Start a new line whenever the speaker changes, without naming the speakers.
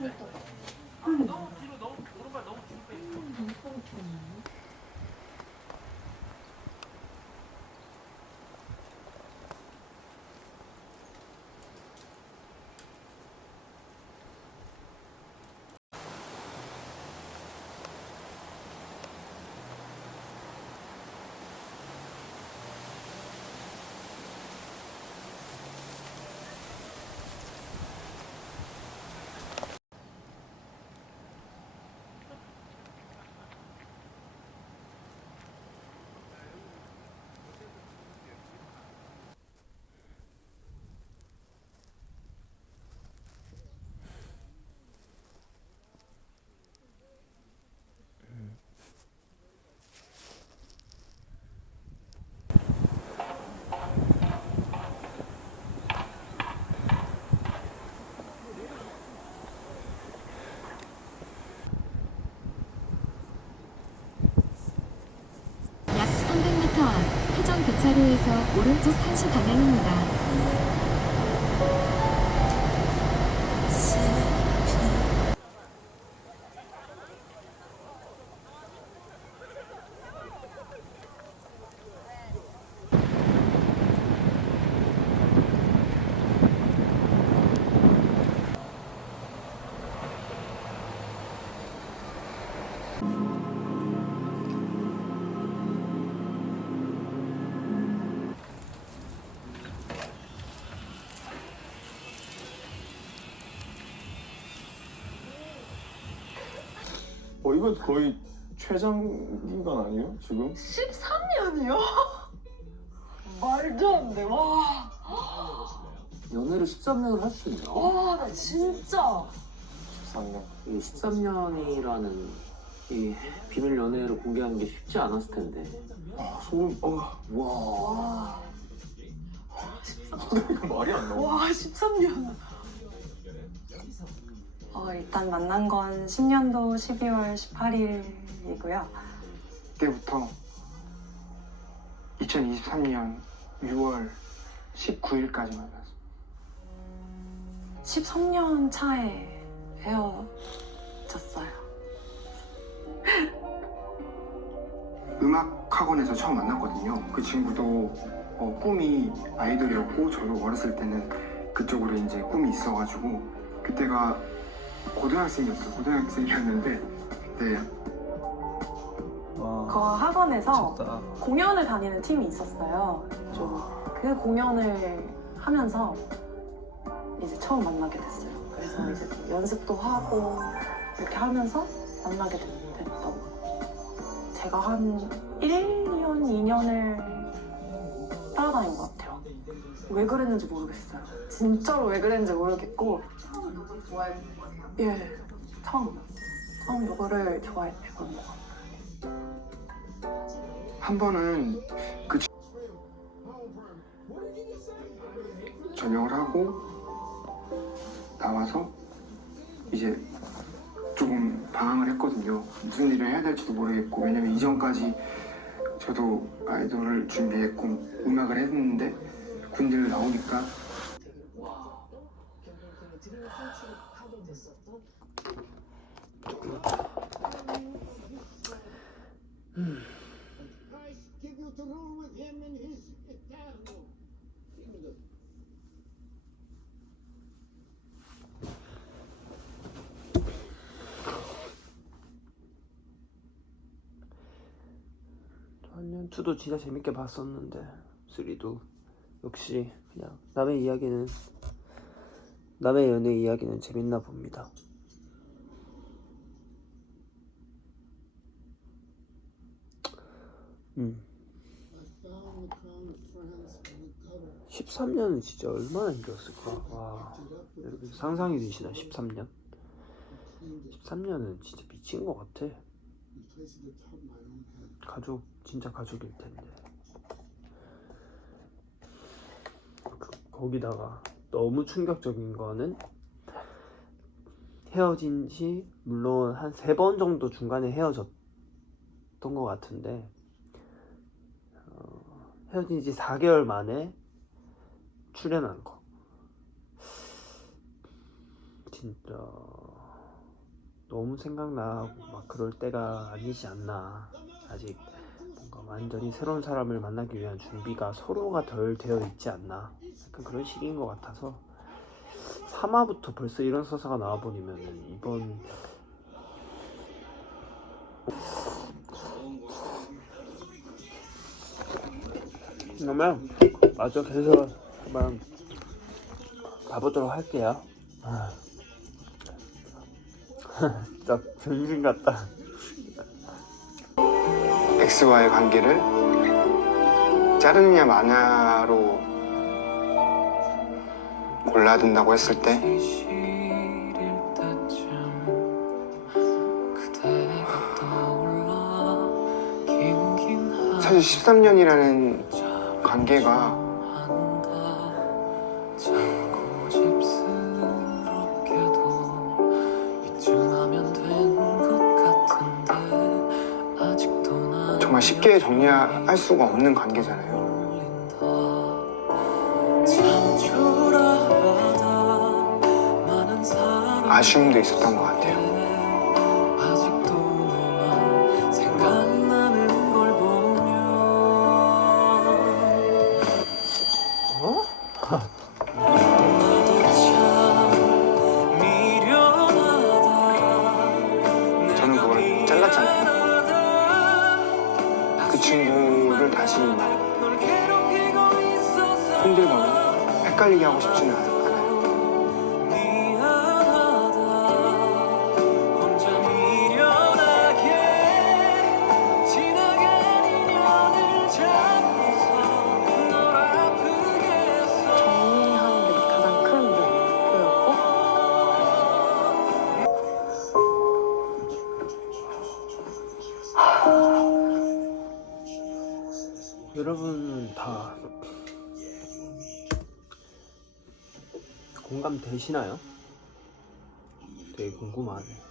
그러니까. 오른쪽 1시 방향입니다.
어 이거 거의 최장기간 아니에요 지금?
13년이요? 말도 안 돼. 와,
연애를 13년을 할 수 있나?
와, 나 진짜.
13년
이 13년이라는 이 비밀 연애를 공개하는 게 쉽지 않았을 텐데.
아 소름 어
와.
와,
이거 말이 안 나와
와, 13년.
어, 일단 만난 건 10년도 12월 18일이고요.
그때부터 2023년 6월 19일까지 만났어요.
13년 차에 헤어졌어요.
음악 학원에서 처음 만났거든요. 그 친구도 어, 꿈이 아이돌이었고 저도 어렸을 때는 그쪽으로 이제 꿈이 있어가지고 그때가 고등학생이었어요. 고등학생이었는데 네,
그 학원에서 공연을 다니는 팀이 있었어요. 좀 그 공연을 하면서 이제 처음 만나게 됐어요. 그래서 이제 좀 연습도 하고 이렇게 하면서 만나게 됐- 됐던 제가 한 1년, 2년을 따라다닌 것 같아요. 왜 그랬는지 모르겠어요. 진짜로 왜 그랬는지 모르겠고 예, 처음 처음 누구를 좋아해본 것 같아요.
한 번은 그 친- 전역을 하고 나와서 이제 조금 방황을 했거든요. 무슨 일을 해야 될지도 모르겠고 왜냐면 이전까지 저도 아이돌을 준비했고 음악을 했는데 군대를 나오니까
kingdom.
한년 2도 진짜 재밌게 봤었는데 3도 역시 그냥 남의 이야기는 남의 연애 이야기는 재밌나 봅니다. 음.
I found the crown of France in the gutter.
13년은 진짜 얼마나 힘들었을까? 와, 여러분 상상이 되시나? 13년?
cleaned it,
13년은 진짜 미친 것 같아. 가족, 진짜 가족일 텐데. 거기다가 너무 충격적인 거는 헤어진 지 물론 한 세 번 정도 중간에 헤어졌던 것 같은데 어, 헤어진 지 4개월 만에 출연한 거. 진짜 너무 생각나고 막 그럴 때가 아니지 않나. 아직 완전히 새로운 사람을 만나기 위한 준비가 서로가 덜 되어 있지 않나. 약간 그런 시기인 것 같아서 3화부터 벌써 이런 서사가 나와버리면 이번 그러면 마저 계속 한번 가보도록 할게요. 아. 진짜 병신 같다.
X와의 관계를 자르느냐 마냐로 골라든다고 했을 때 사실 13년이라는 관계가 정말 쉽게 정리할 수가 없는 관계잖아요. 아쉬움도 있었던 것 같아요. 헷갈리게 하고 싶지는 않아요.
정리하는 게 가장 큰 목표였고
여러분 다 공감 되시나요? 되게 궁금하네.